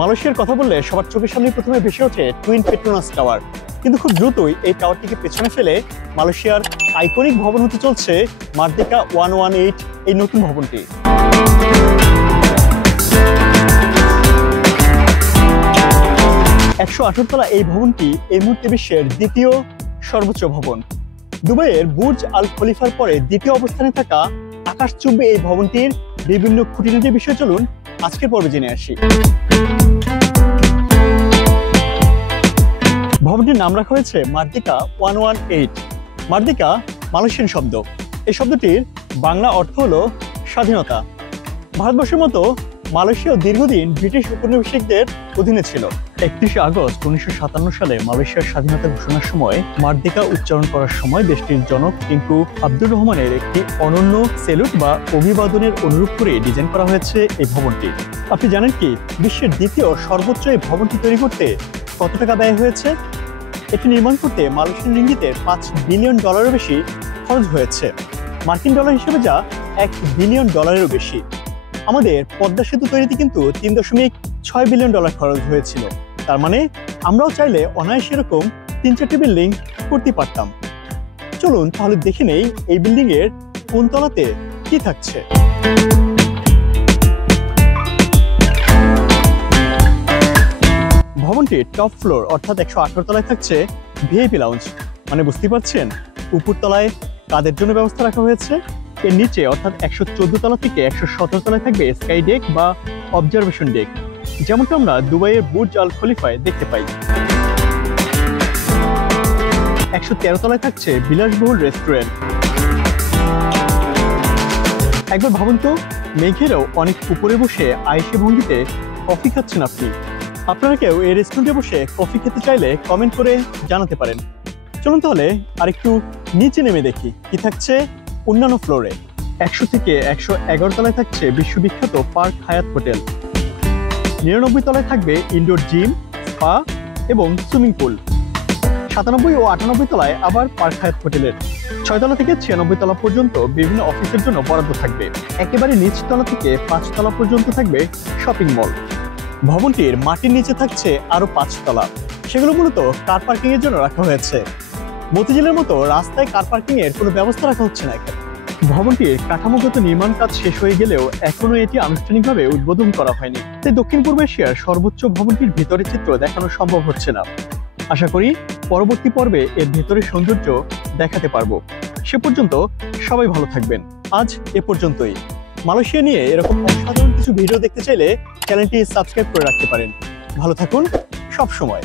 মালয়েশিয়ার কথা বললে সবার চোখের সামনে প্রথমে ভেসে ওঠে টুইন পেট্রোনাস টাওয়ার, কিন্তু খুব দ্রুতই এই টাওয়ারটিকে পেছনে ফেলে মালয়েশিয়ার আইকনিক ভবন হতে চলছে মার্দিকা 118 এই নতুন ভবনটি। 118 তলা এই ভবনটি এই মুহূর্তে বিশ্বের দ্বিতীয় সর্বোচ্চ ভবন। দুবাইয়ের বুর্জ আল খলিফার পরে দ্বিতীয় অবস্থানে থাকা আকাশচুম্বী এই ভবনটির বিভিন্ন খুঁটিনাটি বিষয় চলুন আজকের পর্বে জেনে আসি। ভবনটির নাম রাখা হয়েছে মার্দিকা 118। মার্দিকা মালয়েশিয়ান শব্দ। এই শব্দটির বাংলা অর্থ হলো স্বাধীনতা। ভারতবর্ষের মতো মালয়েশিয়া দীর্ঘদিন ব্রিটিশ উপনিবেশিকদের অধীনে ছিল। 31শে আগস্ট 1957 সালে মালয়েশিয়ার স্বাধীনতা ঘোষণার সময় মার্দিকা উচ্চারণ করার সময় দেশটির জনক টিঙ্কু আব্দুর রহমানের একটি অনন্য সেলুট বা অভিবাদনের অনুরূপ করে ডিজাইন করা হয়েছে এই ভবনটি। আপনি জানেন কি বিশ্বের দ্বিতীয় সর্বোচ্চ এই ভবনটি তৈরি করতে কত টাকা ব্যয় হয়েছে? এটি নির্মাণ করতে মালয়েশিয়ান রিঙ্গিতে $5 বিলিয়ন বেশি খরচ হয়েছে। মার্কিন ডলার হিসেবে যা $1 বিলিয়ন বেশি। আমাদের পদ্মা সেতু তৈরিতে কিন্তু $3.6 বিলিয়ন খরচ হয়েছিল। তার মানে আমরাও চাইলে অনায়াসে এরকম 3-4টি বিল্ডিং করতে পারতাম। চলুন তাহলে দেখে নেই এই বিল্ডিং এর কোন তলাতে কি থাকছে। ভবনটির টপ ফ্লোর অর্থাৎ 118 তলায় থাকছে ভিআইপি লাউঞ্জ। মানে বুঝতে পারছেন উপর তলায় কাদের জন্য ব্যবস্থা রাখা হয়েছে। এর নিচে অর্থাৎ 114 তলা থেকে 117 তলায় থাকবে স্কাই ডেক বা অবজারভেশন ডেক, যেমনটা আমরা দুবাইয়ের বুর্জ আল খলিফায় দেখতে পাই। 113 তলায় থাকছে বিলাসবহুল রেস্টুরেন্ট। একবার ভাবুন তো, মেঘেরও অনেক উপরে বসে আয়েশে ভঙ্গিতে কফি খাচ্ছেন আপনি। আপনারা কেউ এই রেস্টুরেন্টে বসে কফি খেতে চাইলে কমেন্ট করে জানাতে পারেন। চলুন তাহলে আরেকটু নিচে নেমে দেখি কি থাকছে অন্যান্য ফ্লোরে। 100 থেকে 111 তলায় থাকছে বিশ্ববিখ্যাত পার্ক হায়াত হোটেল। 99 তলায় থাকবে ইনডোর জিম, স্পা এবং সুইমিং পুল। 97 ও 98 তলায় আবার পার্ক হায়াত হোটেলের। 6 তলা থেকে 96 তলা পর্যন্ত বিভিন্ন অফিসের জন্য বরাদ্দ থাকবে। একেবারে নিচ তলা থেকে 5 তলা পর্যন্ত থাকবে শপিং মল। ভবনটির মাটির নিচে থাকছে আরো 5 তলা, সেগুলো মূলত কার পার্কিং এর জন্য রাখা হয়েছে। মতিঝিলের মতো রাস্তায় কার পার্কিং এর কোনো ব্যবস্থা রাখা হচ্ছে না এখানে। ভবনটির কাঠামোগত নির্মাণ কাজ শেষ হয়ে গেলেও এখনো এটি আনুষ্ঠানিকভাবে উদ্বোধন করা হয়নি, তাই দক্ষিণ পূর্ব এশিয়ার সর্বোচ্চ ভবনটির ভিতরের চিত্র দেখানো সম্ভব হচ্ছে না। আশা করি পরবর্তী পর্বে এর ভেতরের সৌন্দর্য দেখাতে পারবো। সে পর্যন্ত সবাই ভালো থাকবেন। আজ এ পর্যন্তই। মালয়েশিয়া নিয়ে এরকম অসাধারণ কিছু ভিডিও দেখতে চাইলে চ্যানেলটি সাবস্ক্রাইব করে রাখতে পারেন। ভালো থাকুন সব সময়।